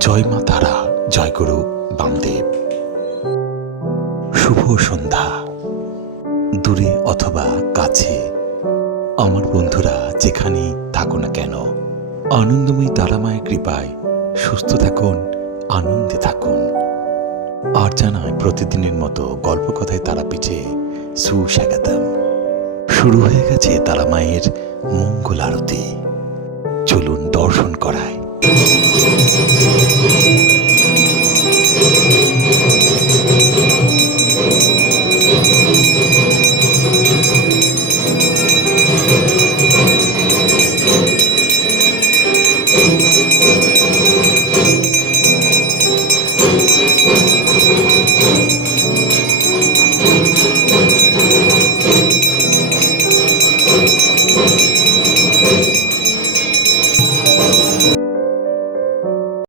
জয় মা তারা, জয় গুরু বামদেব। শুভ সন্ধ্যা। দূরে অথবা কাছে আমার বন্ধুরা যেখানেই থাকো না কেন, আনন্দময়ী তারামায়ের কৃপায় সুস্থ থাকুন, আনন্দে থাকুন। আর জানায় প্রতিদিনের মতো গল্পকথায় তারাপীঠে সুস্বাগতম। শুরু হয়ে গেছে তারামায়ের মঙ্গল আরতি। চলুন দর্শন করায়।